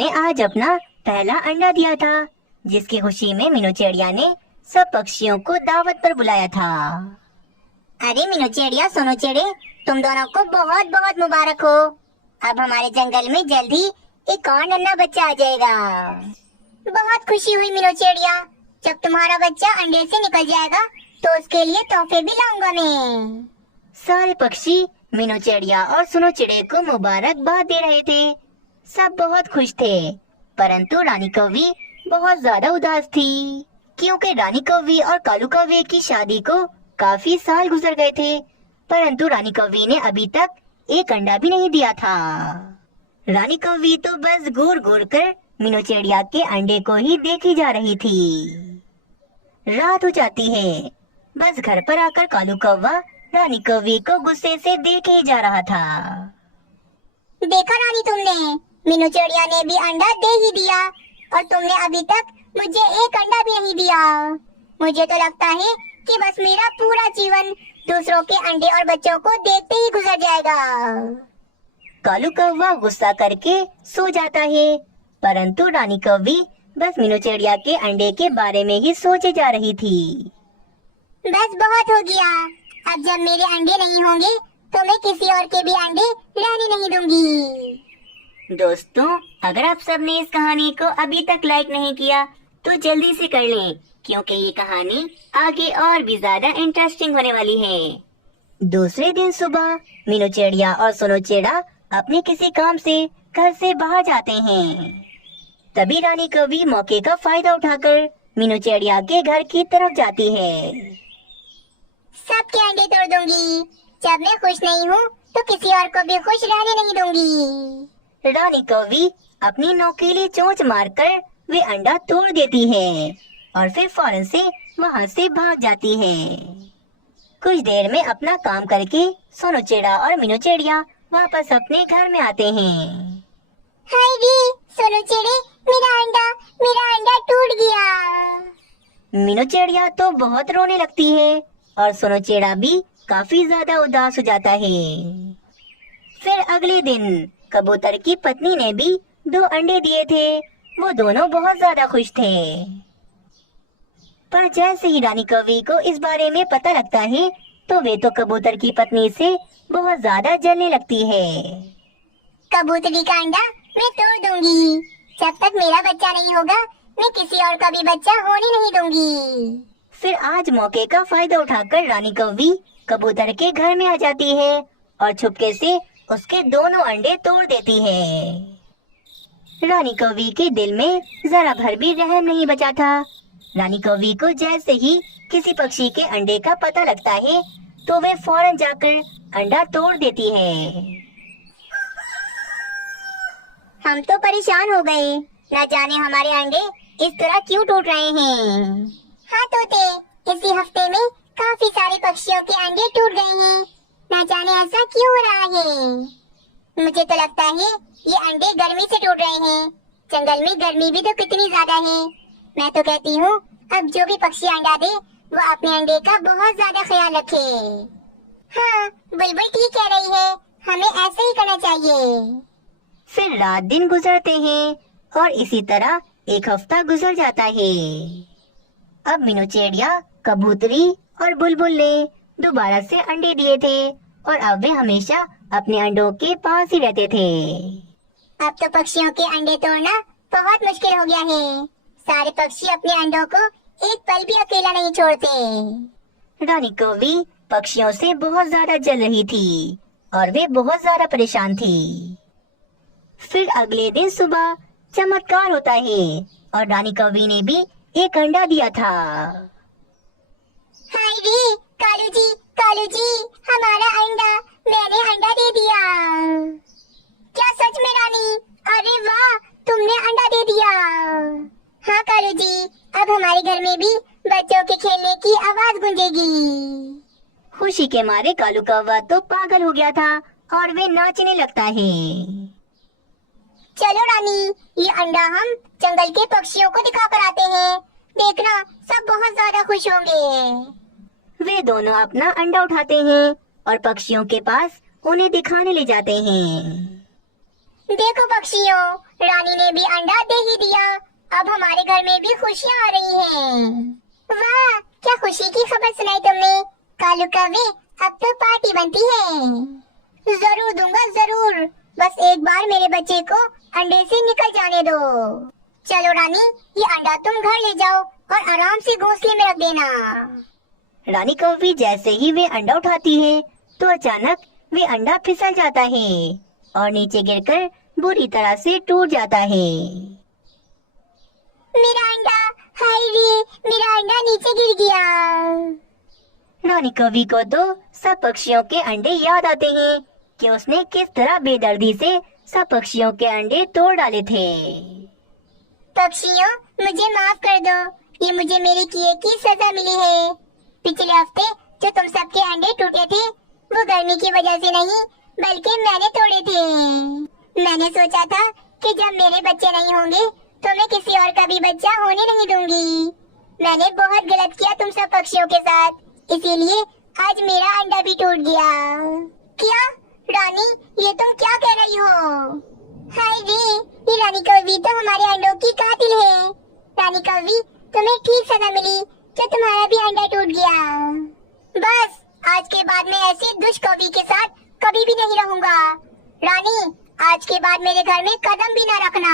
उसने आज अपना पहला अंडा दिया था, जिसकी खुशी में मीनू चिड़िया ने सब पक्षियों को दावत पर बुलाया था। अरे मीनू चिड़िया सोनू चिड़े, तुम दोनों को बहुत बहुत मुबारक हो। अब हमारे जंगल में जल्दी एक और नन्हा बच्चा आ जाएगा। बहुत खुशी हुई मीनू चिड़िया। जब तुम्हारा बच्चा अंडे से निकल जाएगा तो उसके लिए तोहफे भी लाऊंगा मैं। सारे पक्षी मीनू चिड़िया और सोनू चिड़े को मुबारकबाद दे रहे थे। सब बहुत खुश थे, परंतु रानी कौवी बहुत ज्यादा उदास थी, क्योंकि रानी कौवी और कालू कौवे की शादी को काफी साल गुजर गए थे, परंतु रानी कौवी ने अभी तक एक अंडा भी नहीं दिया था। रानी कौवी तो बस घूर घूर कर मीनू चिड़िया के अंडे को ही देखी जा रही थी। रात हो जाती है। बस घर पर आकर कालू कौवा रानी कौवी को गुस्से से देखे ही जा रहा था। देखा रानी, तुमने मीनू चिड़िया ने भी अंडा दे ही दिया और तुमने अभी तक मुझे एक अंडा भी नहीं दिया। मुझे तो लगता है कि बस मेरा पूरा जीवन दूसरों के अंडे और बच्चों को देखते ही गुजर जाएगा। कालू कौवा गुस्सा करके सो जाता है, परंतु रानी कौवी बस मीनू चिड़िया के अंडे के बारे में ही सोचे जा रही थी। बस बहुत हो गया। अब जब मेरे अंडे नहीं होंगे तो मैं किसी और के भी अंडे रहने नहीं दूंगी। दोस्तों, अगर आप सबने इस कहानी को अभी तक लाइक नहीं किया तो जल्दी से कर लें, क्योंकि ये कहानी आगे और भी ज्यादा इंटरेस्टिंग होने वाली है। दूसरे दिन सुबह मीनू चिड़िया और सोनू चिड़ा अपने किसी काम से घर से बाहर जाते हैं। तभी रानी कौवी मौके का फायदा उठाकर मीनू चिड़िया के घर की तरफ जाती है। सबके अंडे तोड़ दूंगी। जब मैं खुश नहीं हूँ तो किसी और को भी खुश रहने नहीं दूंगी। रानी कौवी अपनी नोकीली चोंच मारकर वे अंडा तोड़ देती है और फिर फौरन से वहाँ से भाग जाती है। कुछ देर में अपना काम करके सोनू चिड़ा और मीनू चिड़िया वापस अपने घर में आते हैं। हाय रे सोनू चिड़े, मेरा अंडा टूट गया। मीनू चिड़िया तो बहुत रोने लगती है और सोनू चिड़ा भी काफी ज्यादा उदास हो जाता है। फिर अगले दिन कबूतर की पत्नी ने भी 2 अंडे दिए थे। वो दोनों बहुत ज्यादा खुश थे। पर जैसे ही रानी कौवी को इस बारे में पता लगता है तो वे तो कबूतर की पत्नी से बहुत ज्यादा जलने लगती है। कबूतरी का अंडा मैं तोड़ दूंगी। जब तक मेरा बच्चा नहीं होगा मैं किसी और का भी बच्चा होने नहीं दूंगी। फिर आज मौके का फायदा उठाकर रानी कौवी कबूतर के घर में आ जाती है और छुपके से उसके दोनों अंडे तोड़ देती है। रानी कौवी के दिल में जरा भर भी रहम नहीं बचा था। रानी कौवी को जैसे ही किसी पक्षी के अंडे का पता लगता है तो वे फौरन जाकर अंडा तोड़ देती है। हम तो परेशान हो गए। न जाने हमारे अंडे इस तरह क्यों टूट रहे हैं। हाँ तोते, इसी हफ्ते में काफी सारे पक्षियों के अंडे टूट गए हैं। न जाने ऐसा क्यों हो रहा है। मुझे तो लगता है ये अंडे गर्मी से टूट रहे हैं। जंगल में गर्मी भी तो कितनी ज्यादा है। मैं तो कहती हूँ अब जो भी पक्षी अंडा दे वो अपने अंडे का बहुत ज्यादा ख्याल रखे। हाँ, बुलबुल ठीक कह रही है, हमें ऐसे ही करना चाहिए। फिर रात दिन गुजरते हैं और इसी तरह एक हफ्ता गुजर जाता है। अब मीनू चिड़िया, कबूतरी और बुलबुल ने दोबारा से अंडे दिए थे और अब वे हमेशा अपने अंडों के पास ही रहते थे। अब तो पक्षियों के अंडे तोड़ना बहुत मुश्किल हो गया है। सारे पक्षी अपने अंडों को एक पल भी अकेला नहीं छोड़ते। रानी कौवी पक्षियों से बहुत ज्यादा जल रही थी और वे बहुत ज्यादा परेशान थी। फिर अगले दिन सुबह चमत्कार होता है और रानी कौवी ने भी एक अंडा दिया था। हाय रे कालू जी, हमारा अंडा, मैंने अंडा दे दिया। क्या सच में रानी? अरे वाह, तुमने अंडा दे दिया। हाँ कालू जी, अब हमारे घर में भी बच्चों के खेलने की आवाज गूंजेगी। खुशी के मारे कालू कौवा तो पागल हो गया था और वे नाचने लगता है। चलो रानी, ये अंडा हम जंगल के पक्षियों को दिखा कर आते हैं। देखना, सब बहुत ज्यादा खुश होंगे। वे दोनों अपना अंडा उठाते हैं और पक्षियों के पास उन्हें दिखाने ले जाते हैं। देखो पक्षियों, रानी ने भी अंडा दे ही दिया। अब हमारे घर में भी खुशियाँ आ रही हैं। वाह, क्या खुशी की खबर सुनाई तुमने। कालू कौवे, अब तो पार्टी बनती है। जरूर दूंगा जरूर, बस एक बार मेरे बच्चे को अंडे से निकल जाने दो। चलो रानी, ये अंडा तुम घर ले जाओ और आराम से घोंसले में रख देना। रानी कौवी जैसे ही वे अंडा उठाती है तो अचानक वे अंडा फिसल जाता है और नीचे गिरकर बुरी तरह से टूट जाता है। मेरा अंडा, हाय रे, मेरा अंडा नीचे गिर गया। रानी कौवी को तो सब पक्षियों के अंडे याद आते हैं कि उसने किस तरह बेदर्दी से सब पक्षियों के अंडे तोड़ डाले थे। पक्षियों, मुझे माफ कर दो, ये मुझे मेरे किए की सजा मिली है। पिछले हफ्ते जो तुम सबके अंडे टूटे थे वो गर्मी की वजह से नहीं बल्कि मैंने तोड़े थे। मैंने सोचा था कि जब मेरे बच्चे नहीं होंगे तो मैं किसी और का भी बच्चा होने नहीं दूंगी। मैंने बहुत गलत किया तुम सब पक्षियों के साथ, इसीलिए आज मेरा अंडा भी टूट गया। क्या रानी, ये तुम क्या कह रही हो? हाय रे, ये रानी कौवी तो हमारे अंडों की कातिल है। रानी कौवी, तुम्हें ठीक सजा मिली जो तुम्हारा भी अंडा टूट गया। बस आज के बाद मैं ऐसी दुष्ट कौवी के साथ कभी भी नहीं रहूंगा। रानी, आज के बाद मेरे घर में कदम भी न रखना।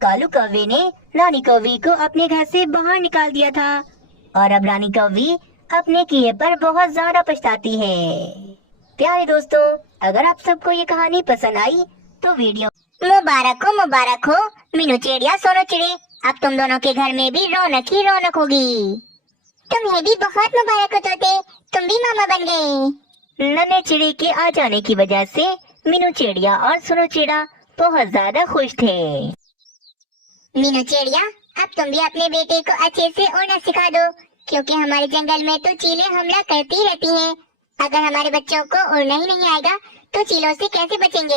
कालू कौवे ने रानी कौवी को अपने घर से बाहर निकाल दिया था और अब रानी कौवी अपने किए पर बहुत ज्यादा पछताती है। प्यारे दोस्तों, अगर आप सबको ये कहानी पसंद आई तो वीडियो मुबारक हो मीनू चिड़िया सोनू चिड़े, अब तुम दोनों के घर में भी रौनक ही रौनक होगी। तुम्हें भी बहुत मुबारक हो तोते, तुम भी मामा बन गए। नन्हे चिड़े के आ जाने की वजह से मीनू चिड़िया और सोनू चिड़ा बहुत ज्यादा खुश थे। मीनू चिड़िया, अब तुम भी अपने बेटे को अच्छे से उड़ना सिखा दो, क्योंकि हमारे जंगल में तो चीलें हमला करती रहती हैं। अगर हमारे बच्चों को उड़ना ही नहीं आएगा तो चीलों से कैसे बचेंगे?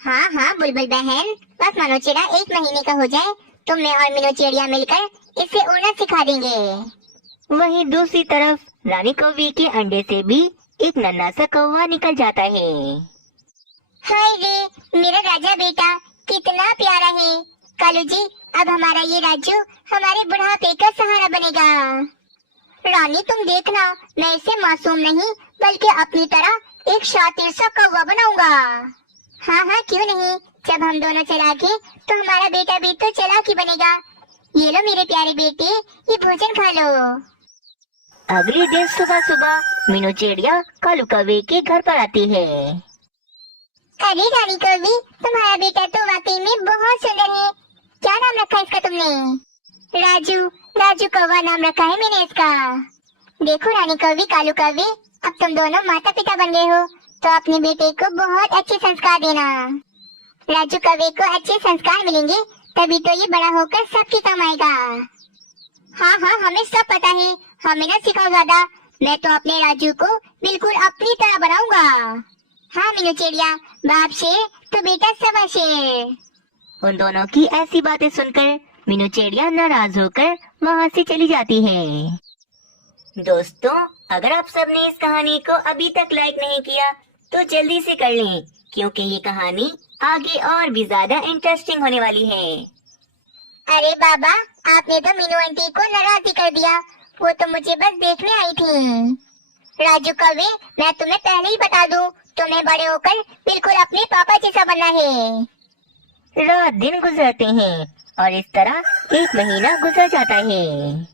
हाँ हाँ बुलबुल बहन, बस मानो चिड़ा 1 महीने का हो जाए तो मैं और मीनू चिड़िया मिलकर इसे उड़ना सिखा देंगे। वहीं दूसरी तरफ रानी कौवी के अंडे से भी एक नन्हा सा कौवा निकल जाता है। हाय रे, मेरा राजा बेटा कितना प्यारा है। कालू जी, अब हमारा ये राजू हमारे बुढ़ापे का सहारा बनेगा। रानी तुम देखना, मैं इसे मासूम नहीं बल्कि अपनी तरह एक शातिर सा कौवा बनाऊंगा। हाँ हाँ क्यों नहीं, जब हम दोनों चलाके तो हमारा बेटा भी तो चालाक ही बनेगा। ये लो मेरे प्यारे बेटे, ये भोजन खा लो। अगले दिन सुबह सुबह मीनू चिड़िया कालू कौवे के घर पर आती है। अरे रानी कौवी, तुम्हारा बेटा तो वाकई में बहुत सुंदर है। क्या नाम रखा इसका तुमने? राजू, राजू कौवा नाम रखा है मैंने इसका। देखो रानी कौवी, कालू कौवे, अब तुम दोनों माता पिता बन गए हो तो अपने बेटे को बहुत अच्छे संस्कार देना। राजू कौवे को अच्छे संस्कार मिलेंगे तभी तो ये बड़ा होकर सबके काम आएगा। हाँ हाँ हमें सब पता है, हमें ना सिखाओ ज्यादा, मैं तो अपने राजू को बिल्कुल अपनी तरह बनाऊंगा। हाँ मीनू चिड़िया, बाप शेर तो बेटा सवा शेर। उन दोनों की ऐसी बातें सुनकर मीनू चिड़िया नाराज होकर वहाँ से चली जाती है। दोस्तों, अगर आप सबने इस कहानी को अभी तक लाइक नहीं किया तो जल्दी से कर लें, क्योंकि ये कहानी आगे और भी ज्यादा इंटरेस्टिंग होने वाली है। अरे बाबा, आपने तो मीनू आंटी को नाराज ही कर दिया, वो तो मुझे बस देखने आई थी। राजू कौवे, मैं तुम्हें पहले ही बता दूं, तुम्हें बड़े होकर बिल्कुल अपने पापा जैसा बनना है। रात दिन गुजरते हैं और इस तरह 1 महीना गुजर जाता है।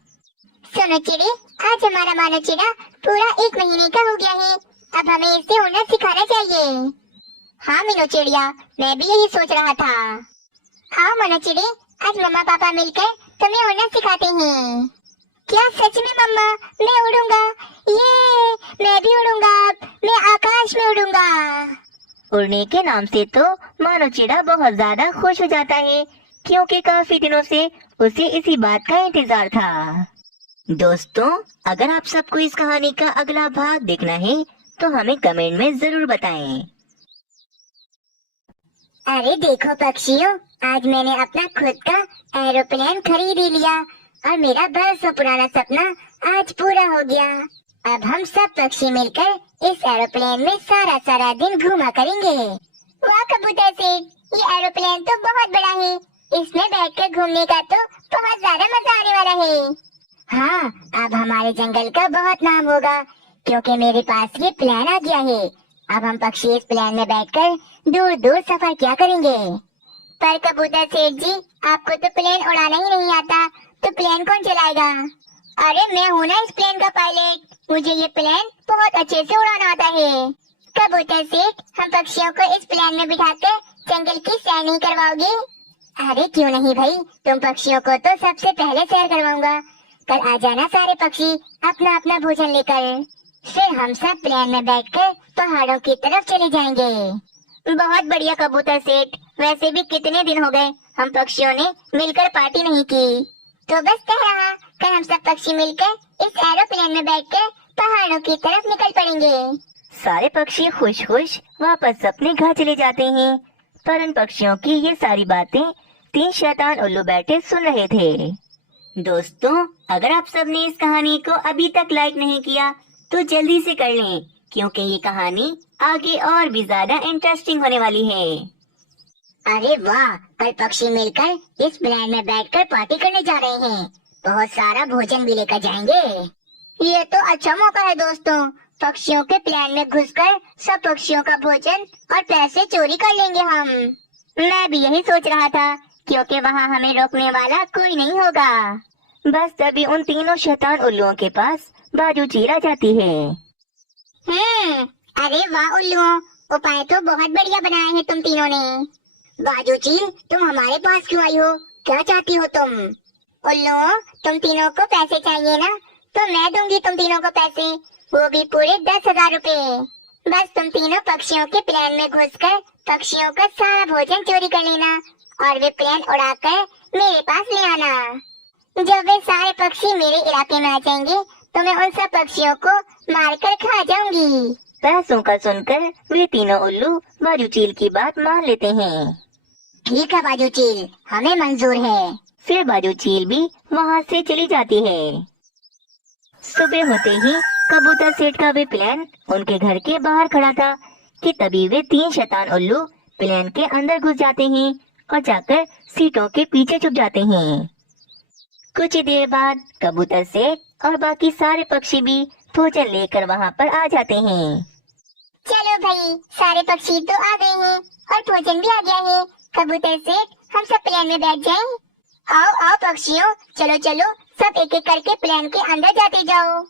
सुनो चिड़े, आज हमारा मानो चिड़ा पूरा 1 महीने का हो गया है, अब हमें इसे उड़ना सिखाना चाहिए। हाँ मीनू चिड़िया, मैं भी यही सोच रहा था। हाँ मानो चिड़े, आज मम्मा पापा मिलकर तुम्हें उड़ना सिखाते हैं। क्या सच में मम्मा, मैं उड़ूंगा? ये मैं भी उड़ूंगा, मैं आकाश में उड़ूंगा। उड़ने के नाम से तो मानो चिड़ा बहुत ज्यादा खुश हो जाता है, क्योंकि काफी दिनों से उसे इसी बात का इंतजार था। दोस्तों, अगर आप सबको इस कहानी का अगला भाग देखना है तो हमें कमेंट में जरूर बताएं। अरे देखो पक्षियों, आज मैंने अपना खुद का एरोप्लेन खरीद ही लिया और मेरा बरसों पुराना सपना आज पूरा हो गया। अब हम सब पक्षी मिलकर इस एरोप्लेन में सारा दिन घूमा करेंगे। वाह कबूतर सेठ, ये एरोप्लेन तो बहुत बड़ा है। इसमें बैठकर घूमने का तो बहुत ज्यादा मजा आने वाला है। हाँ, अब हमारे जंगल का बहुत नाम होगा, क्योंकि मेरे पास ये प्लान आ गया है। अब हम पक्षी इस प्लान में बैठकर दूर दूर सफर किया करेंगे। पर कबूतर सेठ जी, आपको तो प्लेन उड़ाना ही नहीं आता, तो प्लेन कौन चलाएगा? अरे मैं हूँ ना इस प्लेन का पायलट, मुझे ये प्लेन बहुत अच्छे से उड़ाना आता है। कबूतर सेठ, हम पक्षियों को इस प्लेन में बिठाकर जंगल की सैर नहीं करवाओगे? अरे क्यों नहीं भाई, तुम पक्षियों को तो सबसे पहले सैर करवाऊंगा। कल आ जाना सारे पक्षी अपना अपना भोजन लेकर, फिर हम सब प्लेन में बैठकर पहाड़ों की तरफ चले जाएंगे। बहुत बढ़िया कबूतर सेठ, वैसे भी कितने दिन हो गए हम पक्षियों ने मिलकर पार्टी नहीं की। तो बस कह रहा, कल हम सब पक्षी मिलकर इस एरोप्लेन में बैठकर पहाड़ों की तरफ निकल पड़ेंगे। सारे पक्षी खुश खुश वापस अपने घर चले जाते हैं। पर उन पक्षियों की ये सारी बातें 3 शैतान उल्लू बैठे सुन रहे थे। दोस्तों, अगर आप सबने इस कहानी को अभी तक लाइक नहीं किया तो जल्दी से कर लें, क्योंकि ये कहानी आगे और भी ज्यादा इंटरेस्टिंग होने वाली है। अरे वाह, कल पक्षी मिलकर इस प्लेन में बैठकर पार्टी करने जा रहे हैं। बहुत सारा भोजन भी लेकर जाएंगे। ये तो अच्छा मौका है दोस्तों, पक्षियों के प्लेन में घुसकर सब पक्षियों का भोजन और पैसे चोरी कर लेंगे हम। मैं भी यही सोच रहा था, क्योंकि वहाँ हमें रोकने वाला कोई नहीं होगा। बस तभी उन तीनों शैतान उल्लुओं के पास बाजू चील आ जाती है। अरे वाह उल्लुओं, उपाय तो बहुत बढ़िया बनाए हैं तुम तीनों ने। बाजू चील, तुम हमारे पास क्यों आई हो? क्या चाहती हो तुम? उल्लुओं, तुम तीनों को पैसे चाहिए ना, तो मैं दूंगी तुम तीनों को पैसे, वो भी पूरे 10,000 रुपए। बस तुम तीनों पक्षियों के प्लेन में घुसकर पक्षियों का सारा भोजन चोरी कर लेना और वे प्लेन उड़ाकर मेरे पास ले आना। जब वे सारे पक्षी मेरे इलाके में आ जाएंगे तो मैं उन सब पक्षियों को मारकर खा जाऊंगी। पैसों का सुनकर वे तीनों उल्लू बाजू चील की बात मान लेते हैं। ठीक है बाजू चील, हमें मंजूर है। फिर बाजू चील भी वहाँ से चली जाती है। सुबह होते ही कबूतर सेठ का भी प्लेन उनके घर के बाहर खड़ा था कि तभी वे 3 शैतान उल्लू प्लेन के अंदर घुस जाते हैं और जाकर सीटों के पीछे छुप जाते हैं। कुछ ही देर बाद कबूतर सेठ और बाकी सारे पक्षी भी भोजन लेकर वहाँ पर आ जाते हैं। चलो भाई, सारे पक्षी तो आ गए हैं और भोजन भी आ गया है। कबूतर सेठ, हम सब प्लेन में बैठ जाएं। आओ आओ पक्षियों, चलो चलो, सब एक एक करके प्लेन के अंदर जाते जाओ।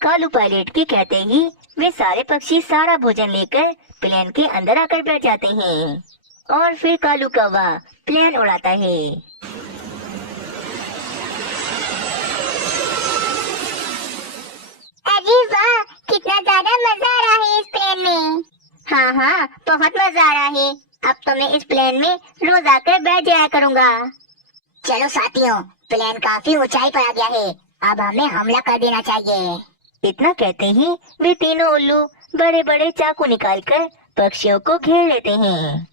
कालू पायलट के कहते ही वे सारे पक्षी सारा भोजन लेकर प्लेन के अंदर आकर बैठ जाते हैं और फिर कालू कौवा प्लेन उड़ाता है। अरे वाह, कितना ज्यादा मजा आ रहा है इस प्लेन में। हाँ हाँ, बहुत मजा आ रहा है। अब तो मैं इस प्लेन में रोज आकर बैठ जाया करूँगा। चलो साथियों, प्लेन काफी ऊंचाई पर आ गया है, अब हमें हमला कर देना चाहिए। इतना कहते ही वे तीनों उल्लू बड़े बड़े चाकू निकालकर पक्षियों को घेर लेते हैं।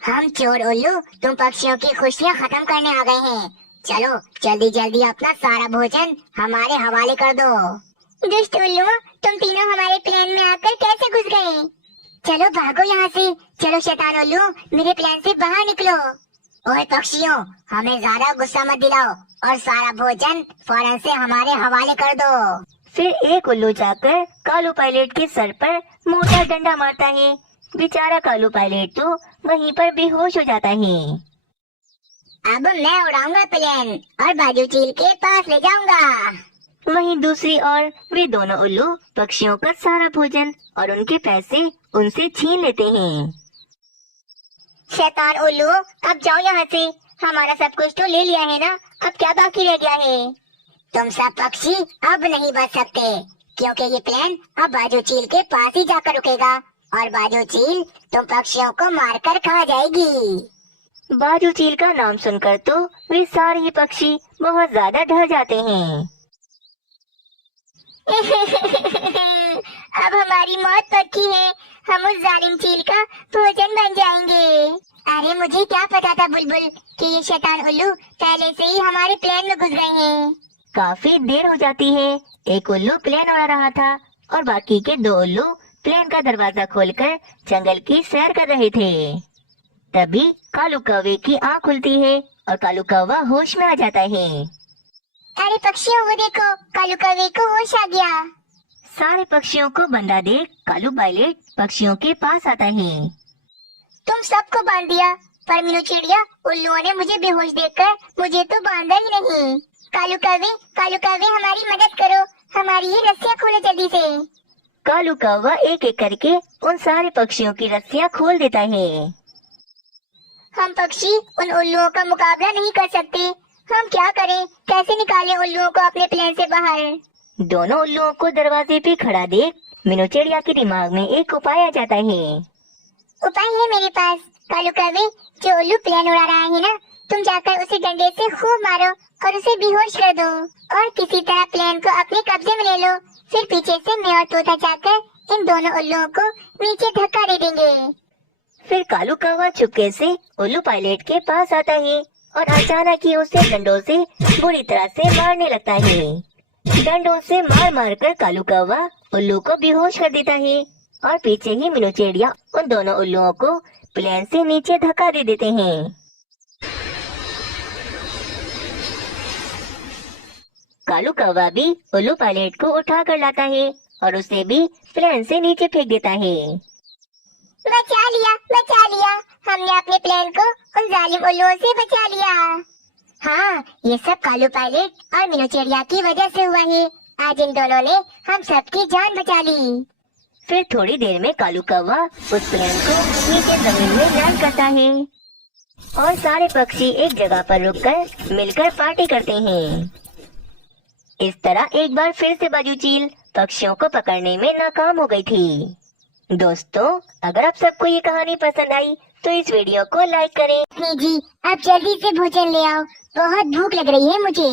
हम चोर उल्लू तुम पक्षियों की खुशियाँ खत्म करने आ गए हैं। चलो जल्दी जल्दी अपना सारा भोजन हमारे हवाले कर दो। दुष्ट उल्लू, तुम तीनों हमारे प्लेन में आकर कैसे घुस गए? चलो भागो यहाँ से। चलो शैतान उल्लू, मेरे प्लेन से बाहर निकलो। ओए पक्षियों, हमें ज्यादा गुस्सा मत दिलाओ और सारा भोजन फौरन से हमारे हवाले कर दो। फिर एक उल्लू जाकर कालू पायलट के सर पर मोटा डंडा मारता है। बेचारा कालू पायलट तो वहीं पर बेहोश हो जाता है। अब मैं उड़ाऊंगा प्लेन और बाजू चील के पास ले जाऊंगा। वहीं दूसरी ओर वे दोनों उल्लू पक्षियों का सारा भोजन और उनके पैसे उनसे छीन लेते हैं। शैतान उल्लू, अब जाओ यहाँ से, हमारा सब कुछ तो ले लिया है ना, अब क्या बाकी रह गया है? तुम सब पक्षी अब नहीं बच सकते, क्योंकि ये प्लेन अब बाजू चील के पास ही जाकर रुकेगा और बाजू चील तुम पक्षियों को मारकर खा जाएगी। बाजू चील का नाम सुनकर तो वे सारे ही पक्षी बहुत ज्यादा डर जाते हैं। अब हमारी मौत पक्की है, हम उस जालिम चील का भोजन बन जाएंगे। अरे मुझे क्या पता था बुलबुल कि ये शैतान उल्लू पहले से ही हमारे प्लेन में घुस गए हैं। काफी देर हो जाती है। एक उल्लू प्लेन उड़ा रहा था और बाकी के 2 उल्लू प्लेन का दरवाजा खोलकर जंगल की सैर कर रहे थे। तभी कालू कौवे की आँख खुलती है और कालू कौवा होश में आ जाता है। अरे पक्षियों, वो देखो, कालू कौवे को होश आ गया। सारे पक्षियों को बंधा देख कालू पायलट पक्षियों के पास आता है। तुम सबको बांध दिया, पर मीनू चिड़िया, उल्लुओं ने मुझे बेहोश देखकर मुझे तो बांधा ही नहीं। कालू कौवे हमारी मदद करो, हमारी ये रस्सियाँ खोलो जल्दी से। कालू कौवा एक एक करके उन सारे पक्षियों की रस्सियाँ खोल देता है। हम पक्षी उन उल्लुओं का मुकाबला नहीं कर सकते। हम क्या करें? कैसे निकालें उल्लुओं को अपने प्लेन से बाहर? दोनों उल्लुओं को दरवाजे पे खड़ा देख मीनू चिड़िया के दिमाग में एक उपाय आ जाता है। उपाय है मेरे पास। कालू कौवे, जो उल्लू प्लेन उड़ा रहा है ना, तुम जाकर उसे डंडे से खूब मारो और उसे बेहोश कर दो और किसी तरह प्लेन को अपने कब्जे में ले लो। फिर पीछे से मैं और तोता जाकर इन दोनों उल्लुओं को नीचे धक्का दे देंगे। फिर कालू कौवा चुपके से उल्लू पायलट के पास आता है और अचानक ही उसे डंडों से बुरी तरह से मारने लगता है। डंडों से मार मार कर कालू कौवा उल्लू को बेहोश कर देता है और पीछे ही मीनू चिड़िया उन दोनों उल्लुओं को प्लेन से नीचे धक्का दे देते हैं। कालू कौवा भी उल्लू पायलट को उठा कर लाता है और उसे भी प्लेन से नीचे फेंक देता है। बचा लिया, हमने अपने प्लेन को उन जालिम उल्लुओं से बचा लिया। हाँ, ये सब कालू पायलट और मीनू चिड़िया की वजह से हुआ है। आज इन दोनों ने हम सबकी जान बचा ली। फिर थोड़ी देर में कालू कौवा उस प्लेन को नीचे जमीन में लैंड करता है और सारे पक्षी एक जगह पर रुककर मिलकर पार्टी करते हैं। इस तरह एक बार फिर से बाजू चील पक्षियों को पकड़ने में नाकाम हो गई थी। दोस्तों, अगर आप सबको ये कहानी पसंद आई तो इस वीडियो को लाइक करें। जी, आप जल्दी से भोजन ले आओ, बहुत भूख लग रही है मुझे।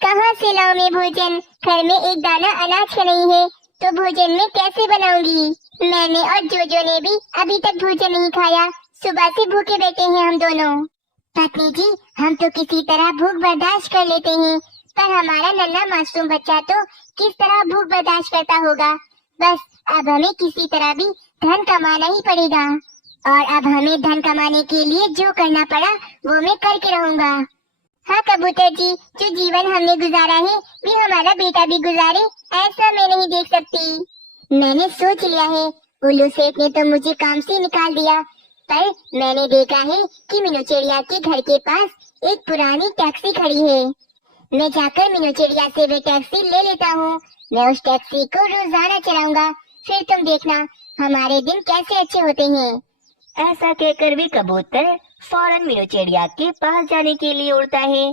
कहाँ से लाऊं मैं भोजन? घर में एक दाना अनाज का नहीं है, तो भोजन में कैसे बनाऊंगी? मैंने और जोजो ने भी अभी तक भोजन नहीं खाया। सुबह से भूखे बैठे हैं हम दोनों। पत्नी जी, हम तो किसी तरह भूख बर्दाश्त कर लेते हैं, पर हमारा नन्हा मासूम बच्चा तो किस तरह भूख बर्दाश्त करता होगा। बस अब हमें किसी तरह भी धन कमाना ही पड़ेगा, और अब हमें धन कमाने के लिए जो करना पड़ा वो मैं करके रहूंगा। हाँ कबूतर जी, जो जीवन हमने गुजारा है भी हमारा बेटा भी गुजारे, ऐसा मैं नहीं देख सकती। मैंने सोच लिया है, उल्लू सेठ ने तो मुझे काम से निकाल दिया, पर मैंने देखा है कि मीनू चिड़िया के घर के पास एक पुरानी टैक्सी खड़ी है। मैं जाकर मीनू चिड़िया से वे टैक्सी ले लेता हूँ। मैं उस टैक्सी को रोजाना चलाऊंगा, फिर तुम देखना हमारे दिन कैसे अच्छे होते हैं। ऐसा कहकर भी कबूतर फौरन मीनू चिड़िया के पास जाने के लिए उड़ता है।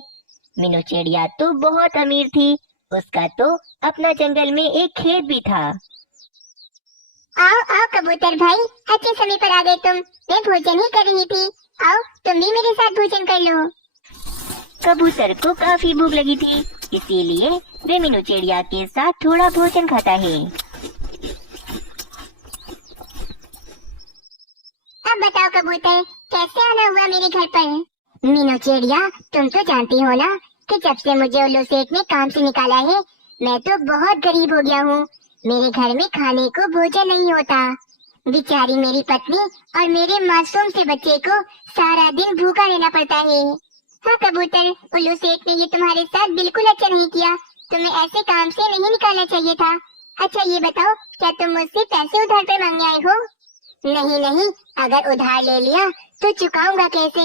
मीनू चिड़िया तो बहुत अमीर थी, उसका तो अपना जंगल में एक खेत भी था। आओ आओ कबूतर भाई, अच्छे समय पर आ गए तुम। मैं भोजन ही कर रही थी, आओ तुम भी मेरे साथ भोजन कर लो। कबूतर को काफी भूख लगी थी, इसीलिए वे मीनू चिड़िया के साथ थोड़ा भोजन खाता है। अब बताओ कबूतर, कैसे आना हुआ मेरे घर पर? मीनू चिड़िया, तुम तो जानती हो ना कि जब से मुझे उल्लू सेठ ने काम से निकाला है, मैं तो बहुत गरीब हो गया हूँ। मेरे घर में खाने को भोजन नहीं होता। बेचारी मेरी पत्नी और मेरे मासूम से बच्चे को सारा दिन भूखा रहना पड़ता है। हाँ कबूतर, उल्लू सेठ ने ये तुम्हारे साथ बिल्कुल अच्छा नहीं किया। तुम्हें ऐसे काम से नहीं निकालना चाहिए था। अच्छा ये बताओ, क्या तुम मुझसे पैसे उधार पे मांगने आए हो? नहीं नहीं, अगर उधार ले लिया तो चुकाऊंगा कैसे?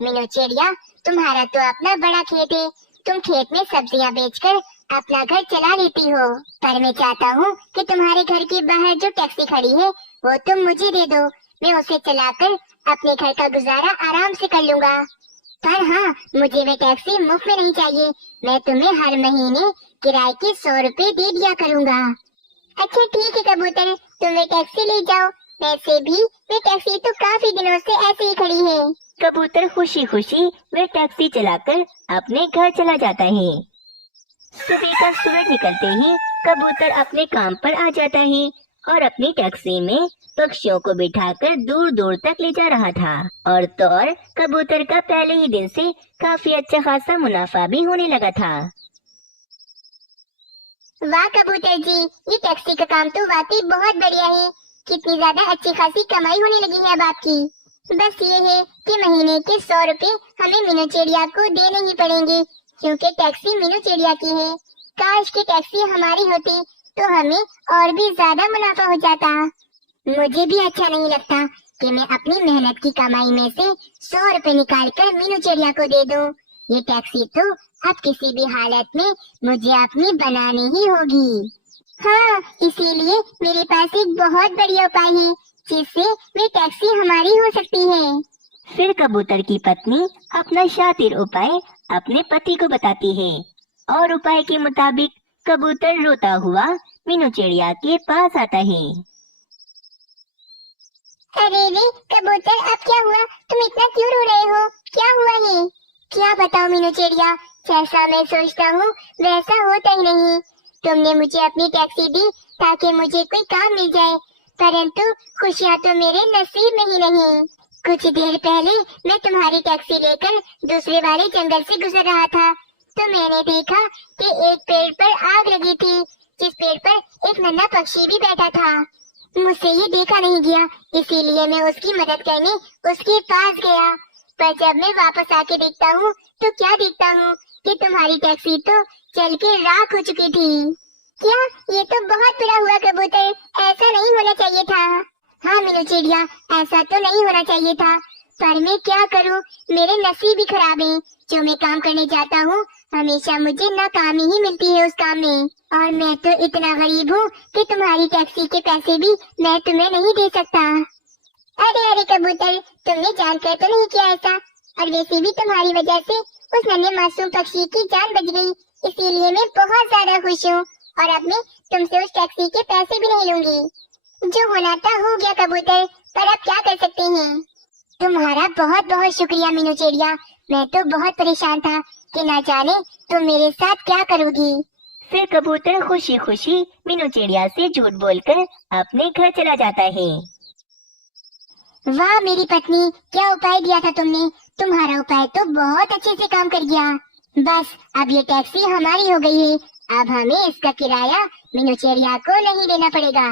मीनू चिड़िया, तुम्हारा तो अपना बड़ा खेत है, तुम खेत में सब्जियां बेचकर अपना घर चला लेती हो। पर मैं चाहता हूँ कि तुम्हारे घर के बाहर जो टैक्सी खड़ी है वो तुम मुझे दे दो। मैं उसे चलाकर अपने घर का गुजारा आराम से कर लूंगा। पर हाँ, मुझे वे टैक्सी मुफ्त में नहीं चाहिए। मैं तुम्हें हर महीने किराए के 100 रुपए दे दिया करूँगा। अच्छा ठीक है कबूतर, तुम वे टैक्सी ले जाओ। वैसे भी वे टैक्सी तो काफी दिनों से ऐसे ही खड़ी है। कबूतर खुशी खुशी वे टैक्सी चलाकर अपने घर चला जाता है। सुबह का सूरज निकलते ही कबूतर अपने काम पर आ जाता है और अपनी टैक्सी में पक्षियों को बिठाकर दूर दूर तक ले जा रहा था। और तो और कबूतर का पहले ही दिन से काफी अच्छा खासा मुनाफा भी होने लगा था। वाह कबूतर जी, ये टैक्सी का काम तो वाकई बहुत बढ़िया है। कितनी ज्यादा अच्छी खासी कमाई होने लगी है अब आपकी। बस ये है कि महीने के 100 रुपए हमें मीनू चिड़िया को देने ही पड़ेंगे, क्योंकि टैक्सी मीनू चिड़िया की है। काश की टैक्सी हमारी होती तो हमें और भी ज्यादा मुनाफा हो जाता। मुझे भी अच्छा नहीं लगता कि मैं अपनी मेहनत की कमाई में से 100 रुपए निकाल कर मीनू चिड़िया को दे दूं। ये टैक्सी तो अब किसी भी हालत में मुझे अपनी बनानी ही होगी। हाँ, इसीलिए मेरे पास एक बहुत बढ़िया उपाय है जिससे ये टैक्सी हमारी हो सकती है। फिर कबूतर की पत्नी अपना शातिर उपाय अपने पति को बताती है और उपाय के मुताबिक कबूतर रोता हुआ मीनू चिड़िया के पास आता है। अरे रे कबूतर, अब क्या हुआ? तुम इतना क्यों रो रहे हो? क्या हुआ है? क्या बताओ मीनू चिड़िया, जैसा मैं सोचता हूँ वैसा होता ही नहीं। तुमने मुझे अपनी टैक्सी दी ताकि मुझे कोई काम मिल जाए, परंतु खुशियाँ तो मेरे नसीब में ही नहीं। कुछ देर पहले मैं तुम्हारी टैक्सी लेकर दूसरे वाले जंगल से गुजर रहा था तो मैंने देखा कि एक पेड़ पर आग लगी थी, जिस पेड़ पर एक नन्हा पक्षी भी बैठा था। मुझसे ये देखा नहीं गया, इसीलिए मैं उसकी मदद करने उसके पास गया। पर जब मैं वापस आके देखता हूँ तो क्या देखता हूँ कि तुम्हारी टैक्सी तो जल के राख हो चुकी थी। क्या? ये तो बहुत बुरा हुआ कबूतर, ऐसा नहीं होना चाहिए था। हाँ मीनू चिड़िया, ऐसा तो नहीं होना चाहिए था, पर मैं क्या करूँ, मेरे नसीब ही खराब है। जो मैं काम करने जाता हूँ हमेशा मुझे नाकामी ही मिलती है उस काम में। और मैं तो इतना गरीब हूँ कि तुम्हारी टैक्सी के पैसे भी मैं तुम्हें नहीं दे सकता। अरे अरे कबूतर, तुमने जानकर तो नहीं किया ऐसा, और वैसे भी तुम्हारी वजह से उस नन्हे मासूम पक्षी की जान बच गई, इसीलिए मैं बहुत ज्यादा खुश हूँ। और अब मैं तुमसे उस टैक्सी के पैसे भी नहीं लूंगी। जो होना था हो गया कबूतर, पर अब क्या कर सकते हैं। तुम्हारा बहुत बहुत शुक्रिया मीनू चिड़िया, मैं तो बहुत परेशान था कि ना जाने तुम मेरे साथ क्या करोगी। फिर कबूतर खुशी खुशी मीनू चिड़िया से झूठ बोलकर अपने घर चला जाता है। वाह मेरी पत्नी, क्या उपाय दिया था तुमने। तुम्हारा उपाय तो बहुत अच्छे से काम कर गया। बस अब ये टैक्सी हमारी हो गई है, अब हमें इसका किराया मीनू चिड़िया को नहीं देना पड़ेगा।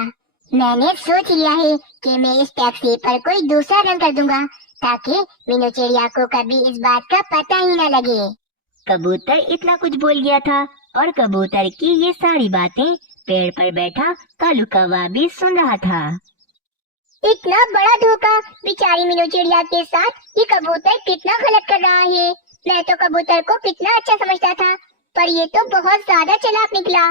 मैंने सोच लिया है कि मैं इस टैक्सी पर कोई दूसरा रंग कर दूंगा ताकि मीनू चिड़िया को कभी इस बात का पता ही न लगे। कबूतर इतना कुछ बोल गया था और कबूतर की ये सारी बातें पेड़ पर बैठा कालू कौवा भी सुन रहा था। इतना बड़ा धोखा बेचारी मीनू चिड़िया के साथ ये कबूतर कितना गलत कर रहा है। मैं तो कबूतर को कितना अच्छा समझता था, पर ये तो बहुत ज्यादा चालाक निकला।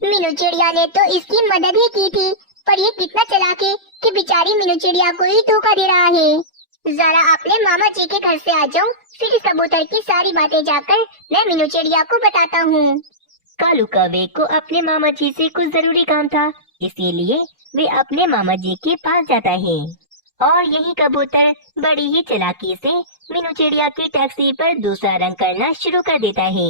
मीनू चिड़िया ने तो इसकी मदद ही की थी, पर ये कितना चालाक है कि बेचारी मीनू चिड़िया को ही धोखा दे रहा है। जरा अपने मामा जी के घर से आ जाऊं, फिर इस कबूतर की सारी बातें जाकर मैं मीनू चिड़िया को बताता हूँ। कालू कौवे को अपने मामा जी से कुछ जरूरी काम था, इसीलिए वे अपने मामा जी के पास जाता है और यही कबूतर बड़ी ही चालाकी से मीनू चिड़िया की टैक्सी पर दूसरा रंग करना शुरू कर देता है।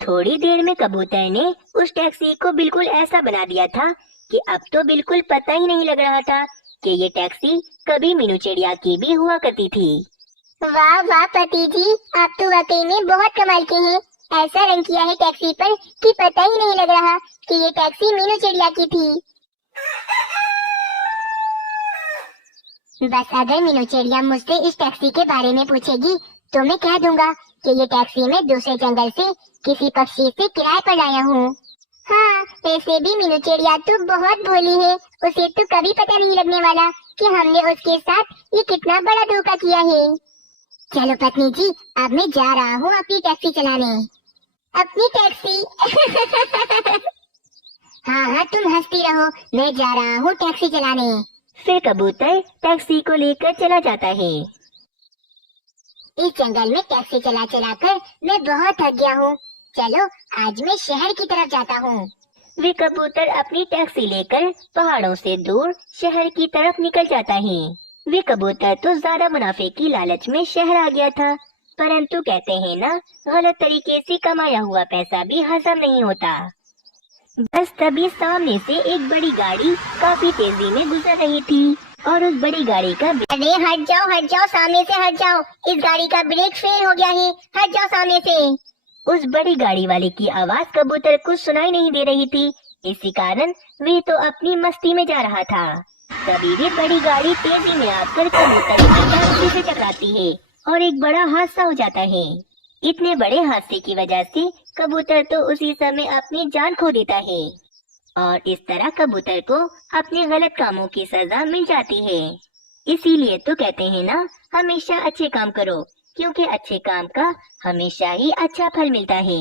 थोड़ी देर में कबूतर ने उस टैक्सी को बिल्कुल ऐसा बना दिया था कि अब तो बिल्कुल पता ही नहीं लग रहा था कि ये टैक्सी कभी मीनू चिड़िया की भी हुआ करती थी। वाह वाह पति जी, आप तो वाकई में बहुत कमाल के हैं। ऐसा रंग किया है टैक्सी पर कि पता ही नहीं लग रहा कि ये टैक्सी मीनू चिड़िया की थी। बस अगर मीनू चिड़िया मुझसे इस टैक्सी के बारे में पूछेगी तो मैं कह दूंगा कि ये टैक्सी मैं दूसरे जंगल से किसी पक्षी से किराए पर लाया हूँ। हाँ, वैसे भी मीनू चिड़िया तो बहुत भोली है, उसे तो कभी पता नहीं लगने वाला कि हमने उसके साथ ये कितना बड़ा धोखा किया है। चलो पत्नी जी, अब मैं जा रहा हूँ अपनी टैक्सी चलाने। अपनी टैक्सी? हाँ हाँ, तुम हंसती रहो, मैं जा रहा हूँ टैक्सी चलाने। फिर कबूतर टैक्सी को लेकर चला जाता है। इस जंगल में टैक्सी चला चला कर मैं बहुत थक गया हूँ। चलो आज मैं शहर की तरफ जाता हूँ। वे कबूतर अपनी टैक्सी लेकर पहाड़ों से दूर शहर की तरफ निकल जाता है। वे कबूतर तो ज्यादा मुनाफे की लालच में शहर आ गया था, परंतु कहते हैं ना, गलत तरीके से कमाया हुआ पैसा भी हजम नहीं होता। बस तभी सामने से एक बड़ी गाड़ी काफी तेजी में गुजर रही थी और उस बड़ी गाड़ी का अरे हट जाओ, सामने से हट जाओ, इस गाड़ी का ब्रेक फेल हो गया है, हट जाओ सामने से। उस बड़ी गाड़ी वाले की आवाज कबूतर को सुनाई नहीं दे रही थी, इसी कारण वे तो अपनी मस्ती में जा रहा था। तभी भी बड़ी गाड़ी तेजी में आकर कबूतर की टांग से टकराती है और एक बड़ा हादसा हो जाता है। इतने बड़े हादसे की वजह से कबूतर तो उसी समय अपनी जान खो देता है और इस तरह कबूतर को अपने गलत कामों की सजा मिल जाती है। इसीलिए तो कहते हैं ना, हमेशा अच्छे काम करो, क्योंकि अच्छे काम का हमेशा ही अच्छा फल मिलता है।